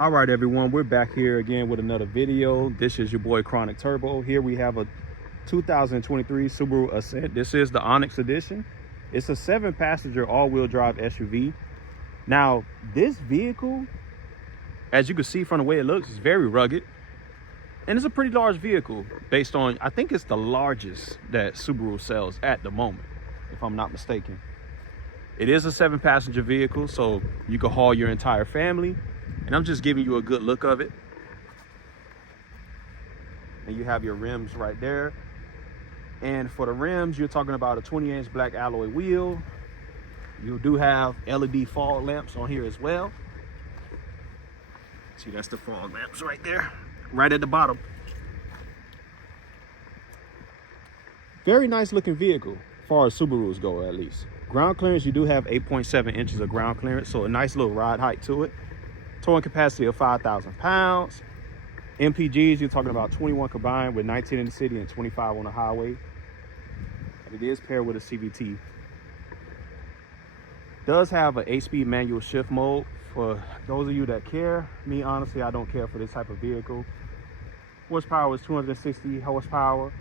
All right, everyone, we're back here again with another video. This is your boy ChronicTurbo. Here we have a 2023 Subaru Ascent. This is the Onyx Edition. It's a 7-passenger all-wheel drive SUV. Now, this vehicle, as you can see from the way it looks, is very rugged. And it's a pretty large vehicle based on, I think it's the largest that Subaru sells at the moment, if I'm not mistaken. It is a 7-passenger vehicle, so you can haul your entire family. And I'm just giving you a good look of it. And you have your rims right there. And for the rims, you're talking about a 20-inch black alloy wheel. You do have LED fog lamps on here as well. See, that's the fog lamps right there, right at the bottom. Very nice looking vehicle, as far as Subarus go at least. Ground clearance, you do have 8.7 inches of ground clearance, so a nice little ride height to it. Towing capacity of 5,000 pounds. MPGs, you're talking about 21 combined with 19 in the city and 25 on the highway. And it is paired with a CVT. Does have an 8-speed manual shift mode. For those of you that care, me honestly, I don't care for this type of vehicle. Horsepower is 260 horsepower,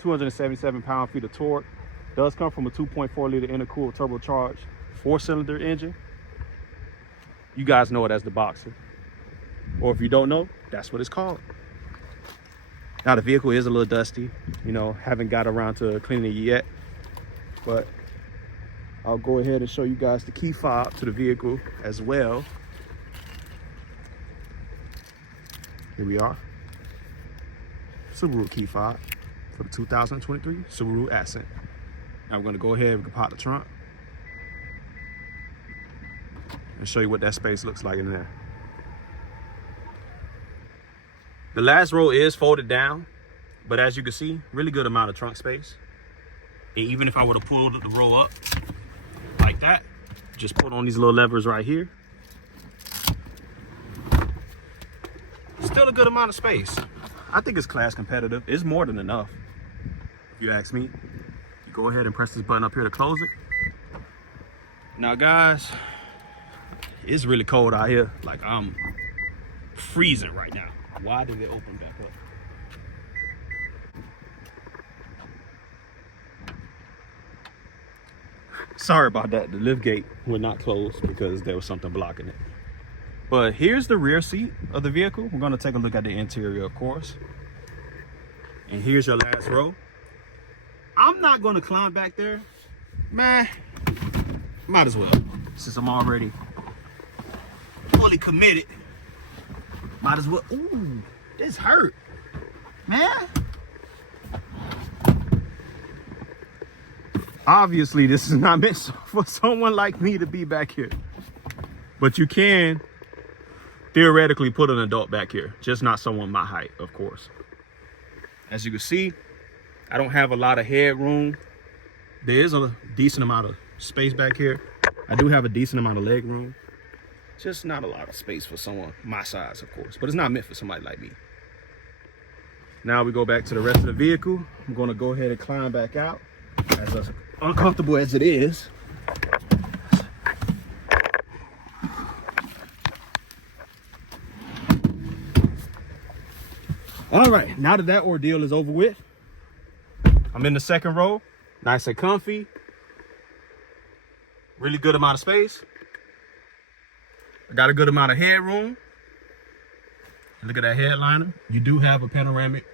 277 pound-feet of torque. Does come from a 2.4 liter intercooled turbocharged 4-cylinder engine. You guys know it as the Boxer, or if you don't know, that's what it's called. Now the vehicle is a little dusty, you know, haven't got around to cleaning it yet, but I'll go ahead and show you guys the key fob to the vehicle as well. Here we are, Subaru key fob for the 2023 Subaru Ascent. Now we're going to go ahead and pop the trunk and show you what that space looks like in there. The last row is folded down, but as you can see, really good amount of trunk space. And even if I would have pulled the row up like that, just put on these little levers right here, still a good amount of space. I think it's class competitive. It's more than enough, if you ask me. You go ahead and press this button up here to close it. Now guys, it's really cold out here. Like, I'm freezing right now. Why did it open back up? Sorry about that. The lift gate would not close because there was something blocking it. But here's the rear seat of the vehicle. We're going to take a look at the interior, of course. And here's your last row. I'm not going to climb back there. Man, might as well, since I'm already fully committed. Might as well. Ooh, this hurt, man. Obviously, this is not meant for someone like me to be back here. But you can theoretically put an adult back here, just not someone my height, of course. As you can see, I don't have a lot of headroom. There is a decent amount of space back here. I do have a decent amount of leg room. Just not a lot of space for someone my size, of course, but it's not meant for somebody like me. Now we go back to the rest of the vehicle. I'm going to go ahead and climb back out, as uncomfortable as it is. All right, now that ordeal is over with, I'm in the second row, nice and comfy, really good amount of space. I got a good amount of headroom. Look at that headliner. You do have a panoramic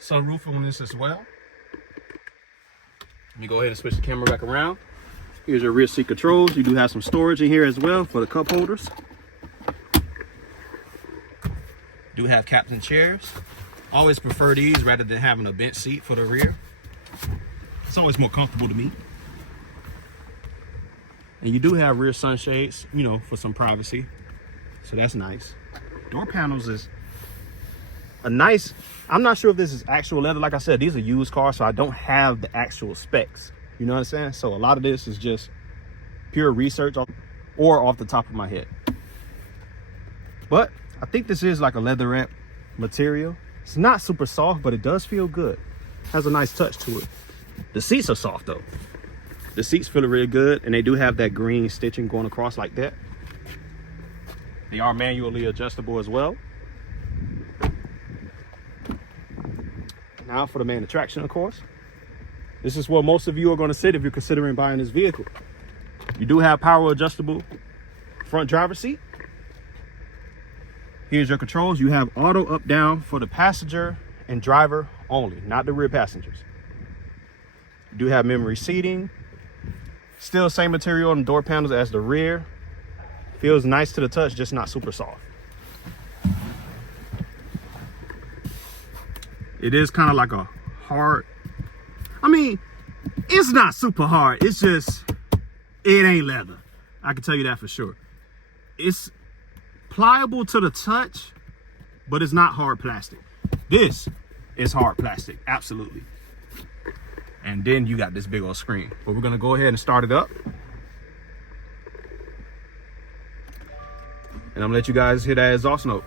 sunroof on this as well. Let me go ahead and switch the camera back around. Here's your rear seat controls. You do have some storage in here as well for the cup holders. Do have captain chairs. Always prefer these rather than having a bench seat for the rear. It's always more comfortable to me. And you do have rear sunshades, you know, for some privacy. So that's nice. Door panels is a nice, I'm not sure if this is actual leather. Like I said, these are used cars, so I don't have the actual specs. You know what I'm saying? So a lot of this is just pure research or off the top of my head. But I think this is like a leatherette material. It's not super soft, but it does feel good. Has a nice touch to it. The seats are soft though. The seats feel really good, and they do have that green stitching going across like that. They are manually adjustable as well. Now for the main attraction, of course. This is where most of you are going to sit if you're considering buying this vehicle. You do have power adjustable front driver's seat. Here's your controls. You have auto up down for the passenger and driver only, not the rear passengers. You do have memory seating. Still same material on the door panels as the rear. Feels nice to the touch, just not super soft. It is kind of like a hard, I mean, it's not super hard. It's just, it ain't leather. I can tell you that for sure. It's pliable to the touch, but it's not hard plastic. This is hard plastic, absolutely. And then you got this big old screen. But we're gonna go ahead and start it up. And I'm gonna let you guys hear that exhaust note.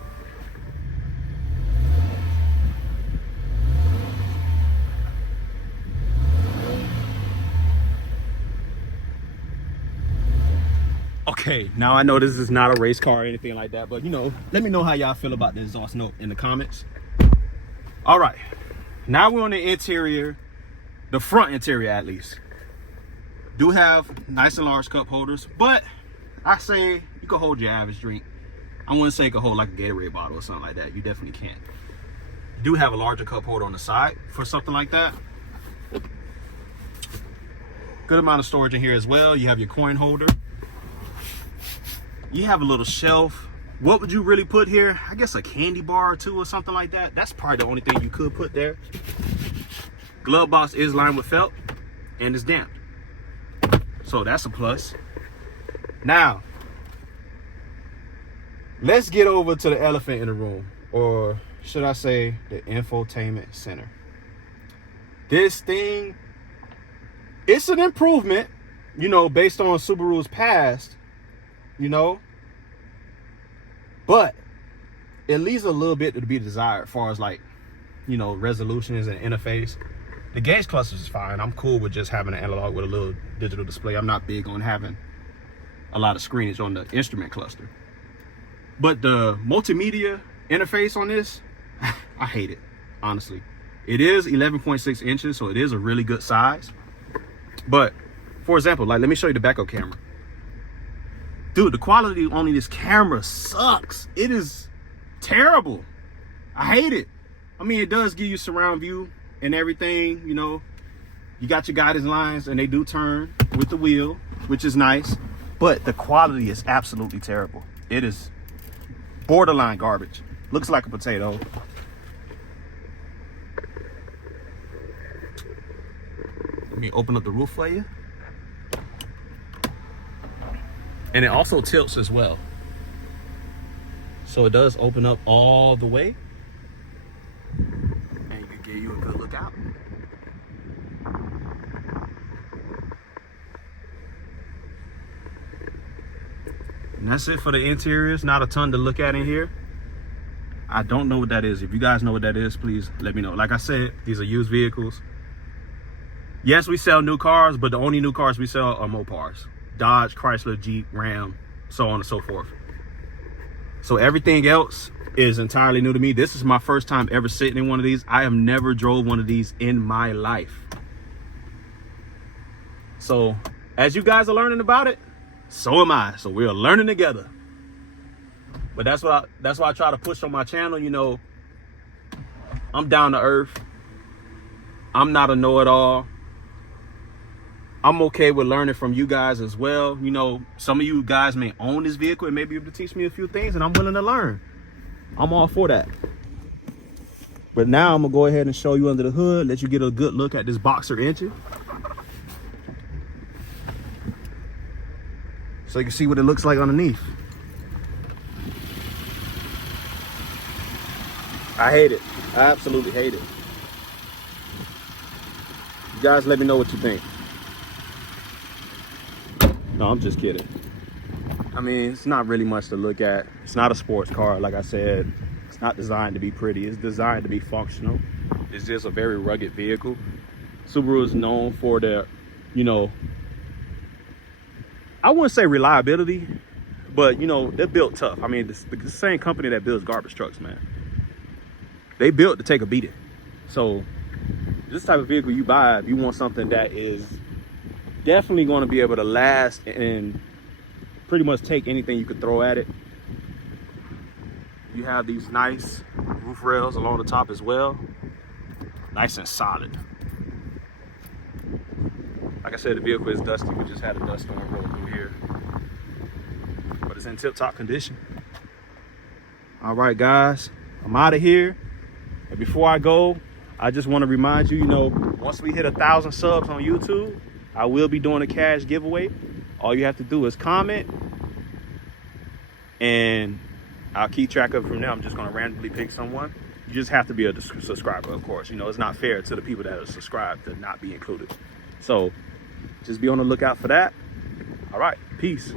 Okay, now I know this is not a race car or anything like that, but you know, let me know how y'all feel about the exhaust note in the comments. All right, now we're on the interior, the front interior at least. Do have nice and large cup holders, but I say you can hold your average drink. I wouldn't say you can hold like a Gatorade bottle or something like that. You definitely can't. You do have a larger cup holder on the side for something like that. Good amount of storage in here as well. You have your coin holder. You have a little shelf. What would you really put here? I guess a candy bar or two or something like that. That's probably the only thing you could put there. Glove box is lined with felt and it's damped. So that's a plus. Now, let's get over to the elephant in the room, or should I say the infotainment center. This thing, it's an improvement, you know, based on Subaru's past, you know, but it leaves a little bit to be desired as far as like, you know, resolutions and interface. The gauge cluster is fine. I'm cool with just having an analog with a little digital display. I'm not big on having a lot of screenage on the instrument cluster. But the multimedia interface on this, I hate it, honestly. It is 11.6 inches, so it is a really good size. But for example, like, let me show you the backup camera. Dude, the quality on this camera sucks. It is terrible. I hate it. I mean, it does give you surround view and everything, you know. You got your guidance lines and they do turn with the wheel, which is nice. But the quality is absolutely terrible. It is borderline garbage. Looks like a potato. Let me open up the roof for you. And it also tilts as well. So it does open up all the way. And you can give you a good look out. And that's it for the interiors. Not a ton to look at in here. I don't know what that is. If you guys know what that is, please let me know. Like I said, these are used vehicles. Yes, we sell new cars, but the only new cars we sell are Mopars. Dodge, Chrysler, Jeep, Ram, so on and so forth. So everything else is entirely new to me. This is my first time ever sitting in one of these. I have never drove one of these in my life. So as you guys are learning about it, so am I. So we're learning together. But that's why I try to push on my channel. You know, I'm down to earth. I'm not a know-it-all. I'm okay with learning from you guys as well. You know, some of you guys may own this vehicle and may be able to teach me a few things, and I'm willing to learn. I'm all for that. But now I'm gonna go ahead and show you under the hood, let you get a good look at this boxer engine. So you can see what it looks like underneath. I hate it. I absolutely hate it. You guys let me know what you think. No, I'm just kidding. I mean, it's not really much to look at. It's not a sports car, like I said. It's not designed to be pretty. It's designed to be functional. It's just a very rugged vehicle. Subaru is known for their, you know, I wouldn't say reliability, but you know, they're built tough. I mean, the same company that builds garbage trucks, man, they built to take a beating. So this type of vehicle you buy, if you want something that is definitely going to be able to last and pretty much take anything you could throw at it. You have these nice roof rails along the top as well, nice and solid. Like I said, the vehicle is dusty. We just had a dust storm roll through here, but it's in tip-top condition. All right, guys, I'm out of here. And before I go, I just want to remind you, you know, once we hit 1,000 subs on YouTube, I will be doing a cash giveaway. All you have to do is comment, and I'll keep track of it from there. I'm just going to randomly pick someone. You just have to be a subscriber, of course. You know, it's not fair to the people that are subscribed to not be included. So just be on the lookout for that. All right, peace.